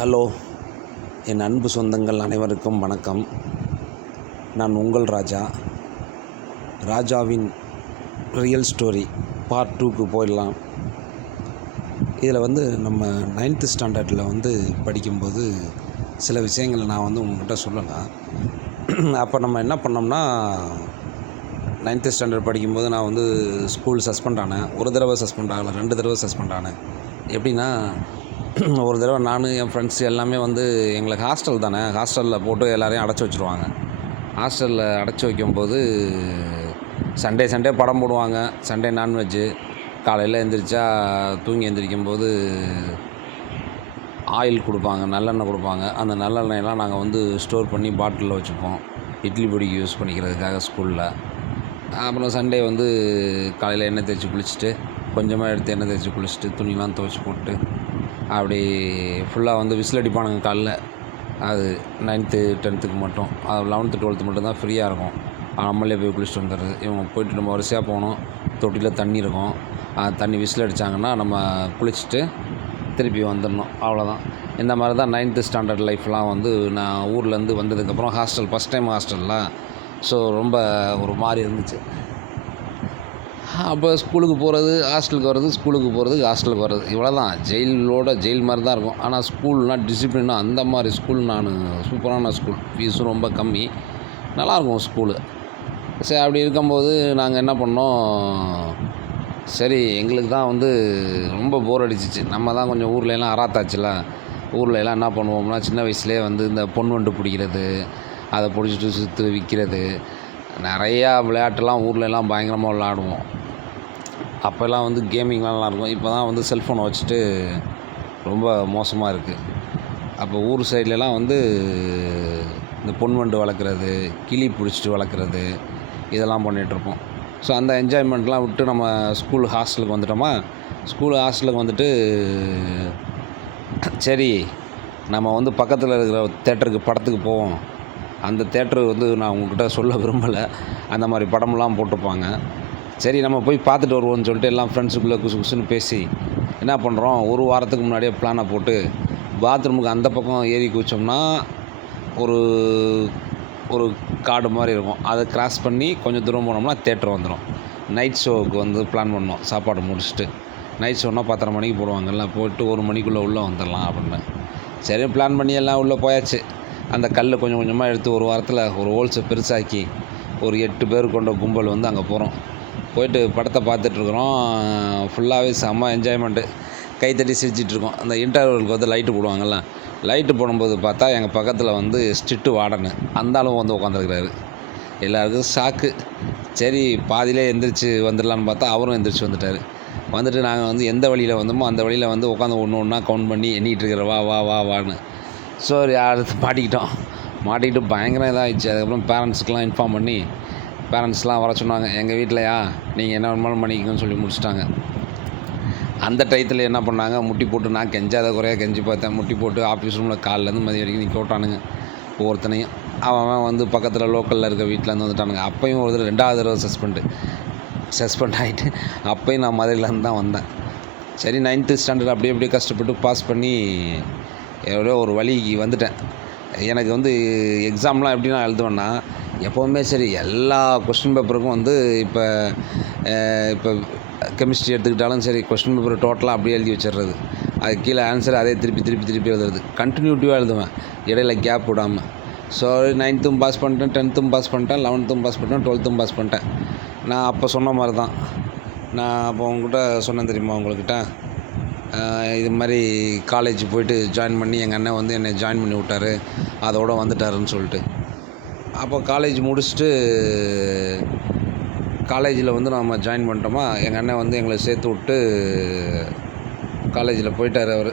Hello, என் அன்பு சொந்தங்கள் அனைவருக்கும் வணக்கம். நான் உங்கள் ராஜா. ராஜாவின் ரியல் ஸ்டோரி பார்ட் 2க்கு போயிடலாம். இதில் நம்ம 9th ஸ்டாண்டர்டில் படிக்கும்போது சில விஷயங்களை நான் உங்கள்கிட்ட சொல்லலாம். அப்போ நம்ம என்ன பண்ணோம்னா, 9th ஸ்டாண்டர்ட் படிக்கும்போது நான் ஸ்கூல் சஸ்பெண்ட் ஆனேன். ஒரு தடவை சஸ்பெண்ட் ஆகலை, 2 தடவை சஸ்பெண்ட் ஆனேன். எப்படின்னா, ஒரு தடவை நான் என் ஃப்ரெண்ட்ஸ் எல்லாமே எங்களுக்கு ஹாஸ்டல் தானே, ஹாஸ்டலில் போட்டு எல்லோரையும் அடைச்சி வச்சுருவாங்க. ஹாஸ்டலில் அடைச்சி வைக்கும்போது சண்டே படம் போடுவாங்க. Sunday non veg. காலையில் எந்திரிச்சா தூங்கி எந்திரிக்கும்போது ஆயில் கொடுப்பாங்க, நல்லெண்ணெய் கொடுப்பாங்க. அந்த நல்லெண்ணெயெல்லாம் நாங்கள் ஸ்டோர் பண்ணி பாட்டிலில் வச்சுப்போம், இட்லி பொடிக்கு யூஸ் பண்ணிக்கிறதுக்காக ஸ்கூலில். அப்புறம் சண்டே காலையில் எண்ணெய் தேய்ச்சி குளிச்சுட்டு, கொஞ்சமாக எடுத்து எண்ணெய் தேய்ச்சி குளிச்சுட்டு, துணிலாம் துவைச்சி போட்டு அப்படி ஃபுல்லாக விசில் அடிப்பானுங்க காலைல. அது 9th 10th மட்டும். அது 11th 12th மட்டும் தான் ஃப்ரீயாக இருக்கும். நம்மளே போய் குளிச்சுட்டு வந்துடுறது. இவங்க போய்ட்டு நம்ம வரிசையாக போகணும். தொட்டியில் தண்ணி இருக்கும். தண்ணி விசில் அடித்தாங்கன்னா நம்ம குளிச்சுட்டு திருப்பி வந்துடணும். அவ்வளோதான். இந்த மாதிரி தான் 9th ஸ்டாண்டர்ட் லைஃப்லாம் நான் ஊர்லேருந்து வந்ததுக்கப்புறம் ஹாஸ்டல் ஃபஸ்ட் டைம் ஹாஸ்டலில். ஸோ ரொம்ப ஒரு மாதிரி இருந்துச்சு. அப்போ ஸ்கூலுக்கு போகிறது, ஹாஸ்டலுக்கு வர்றது, ஸ்கூலுக்கு போகிறது, ஹாஸ்டலுக்கு வர்றது, இவ்வளோ தான். ஜெயில் மாதிரி தான் இருக்கும். ஆனால் ஸ்கூல்னால் டிசிப்ளினாக அந்த மாதிரி ஸ்கூல். சூப்பரான ஸ்கூல். ஃபீஸும் ரொம்ப கம்மி, நல்லாயிருக்கும் ஸ்கூலு. சரி, அப்படி இருக்கும்போது நாங்கள் என்ன பண்ணோம், சரி எங்களுக்கு தான் ரொம்ப போர் அடிச்சிச்சு. நம்ம தான் கொஞ்சம் ஊர்லெலாம் அராத்தாச்சுல. ஊர்லெலாம் என்ன பண்ணுவோம்னா, சின்ன வயசுலேயே இந்த பொன் வண்டு பிடிக்கிறது, அதை பிடிச்சிட்டு சுற்று விற்கிறது, நிறையா விளையாட்டுலாம் ஊர்லெலாம் பயங்கரமாக விளையாடுவோம். அப்போல்லாம் கேமிங்லாம் நல்லாயிருக்கும். இப்போ தான் செல்ஃபோனை வச்சுட்டு ரொம்ப மோசமாக இருக்குது. அப்போ ஊர் சைட்லலாம் இந்த பொன் வண்டு வளர்க்குறது, கிளி பிடிச்சிட்டு வளர்க்குறது, இதெல்லாம் பண்ணிகிட்ருப்போம். ஸோ அந்த என்ஜாய்மெண்ட்லாம் விட்டு நம்ம ஸ்கூல் ஹாஸ்டலுக்கு வந்துட்டோமா. ஸ்கூல் ஹாஸ்டலுக்கு வந்துட்டு சரி நம்ம பக்கத்தில் இருக்கிற தேட்டருக்கு படத்துக்கு போவோம். அந்த தேட்ரு நான் உங்கள்கிட்ட சொல்ல விரும்பலை. அந்த மாதிரி படமெல்லாம் போட்டிருப்பாங்க. சரி நம்ம போய் பார்த்துட்டு வருவோம்னு சொல்லிட்டு எல்லாம் ஃப்ரெண்ட்ஸுக்குள்ளே குசுன்னு பேசி என்ன பண்ணுறோம், ஒரு வாரத்துக்கு முன்னாடியே பிளானை போட்டு பாத்ரூமுக்கு அந்த பக்கம் ஏறி குதிச்சோம்னா ஒரு ஒரு காடு மாதிரி இருக்கும். அதை கிராஸ் பண்ணி கொஞ்சம் தூரம் போனோம்னா தேட்டர் வந்துடும். நைட் ஷோவுக்கு பிளான் பண்ணோம். சாப்பாடு முடிச்சுட்டு நைட் ஷோனால் 10:30 மணிக்கு போடுவாங்கல்ல, போய்ட்டு 1 மணிக்குள்ளே உள்ளே வந்துடலாம் அப்படின்னு. சரி பிளான் பண்ணி எல்லாம் உள்ளே போயாச்சு. அந்த கல்லை கொஞ்சம் கொஞ்சமாக எடுத்து ஒரு வாரத்தில் ஒரு ஹோல்ஸை பெருசாக்கி ஒரு 8 பேர் கொண்ட கும்பல் அங்கே போகிறோம். போயிட்டு படத்தை பார்த்துட்ருக்குறோம். ஃபுல்லாகவே செம்ம என்ஜாய்மெண்ட்டு. கைத்தட்டி சிரிச்சிட்ருக்கோம். அந்த இன்டர்வலுக்கு லைட்டு போடுவாங்கள்ல, லைட்டு போடும்போது பார்த்தா எங்கள் பக்கத்தில் ஸ்ட்ரிக்ட்டு வார்டனு அந்த அளவு உட்காந்துருக்குறாரு. எல்லாருக்கும் ஷாக்கு. சரி பாதியிலே எந்திரிச்சு வந்துடலான்னு பார்த்தா அவரும் எந்திரிச்சு வந்துட்டார். வந்துட்டு நாங்கள் எந்த வழியில் வந்தோமோ அந்த வழியில் உட்காந்து ஒன்று ஒன்றா கவுண்ட் பண்ணி எண்ணிகிட்டு இருக்கிற வா வா வா வான்னு. ஸோ அடுத்து மாட்டிக்கிட்டு பயங்கரம் இதாகிடுச்சு. அதுக்கப்புறம் பேரண்ட்ஸுக்கெலாம் இன்ஃபார்ம் பண்ணி பேரண்ட்ஸ்லாம் வர சொன்னாங்க. எங்கள் வீட்டிலையா நீங்கள் என்ன வேணுமாலும் பண்ணிக்கணும்னு சொல்லி முடிச்சிட்டாங்க. அந்த டயத்தில் என்ன பண்ணாங்க, முட்டி போட்டு நான் கெஞ்சாத குறையாக கெஞ்சி பார்த்தேன். முட்டி போட்டு ஆஃபீஸ் ரூமில் காலிலேருந்து மதியம் வரைக்கும் நீ போட்டானுங்க ஒவ்வொருத்தனையும். அவன் பக்கத்தில் லோக்கலில் இருக்க வீட்டிலேருந்து வந்துட்டானுங்க. அப்பையும் ஒரு 2வது தடவை சஸ்பெண்ட் ஆகிட்டு அப்பையும் நான் மதுரையிலேருந்து தான் வந்தேன். சரி 9th ஸ்டாண்டர்ட் அப்படியே கஷ்டப்பட்டு பாஸ் பண்ணி எவ்வளோ ஒரு வழிக்கு வந்துட்டேன். எனக்கு எக்ஸாம்லாம் எப்படி நான் எழுதுவேன்னா, எப்போவுமே சரி எல்லா கொஸ்டின் பேப்பருக்கும் இப்போ கெமிஸ்ட்ரி எடுத்துக்கிட்டாலும் சரி கொஸ்டின் பேப்பர் டோட்டலாக அப்படியே எழுதி வச்சிடுறது. அது கீழே ஆன்சர் அதே திருப்பி எழுதுறது. கண்டினியூட்டிவாக எழுதுவேன், இடையில கேப் விடாமல். ஸோ 9th பாஸ் பண்ணிட்டேன், 10th பாஸ் பண்ணிட்டேன், 11th பாஸ் பண்ணிட்டேன், 12th பாஸ் பண்ணிட்டேன். நான் அப்போ சொன்ன மாதிரி தான். நான் அப்போ உங்கள்கிட்ட சொன்னேன் தெரியுமா, உங்கள்கிட்ட இது மாதிரி காலேஜ் போய்ட்டு ஜாயின் பண்ணி எங்கள் அண்ணன் என்னை ஜாயின் பண்ணி விட்டார், அதோடு வந்துட்டாருன்னு சொல்லிட்டு. அப்போ காலேஜ் முடிச்சுட்டு காலேஜில் நம்ம ஜாயின் பண்ணிட்டோமா. எங்கள் அண்ணன் எங்களை சேர்த்து விட்டு காலேஜில் போயிட்டார் அவர்.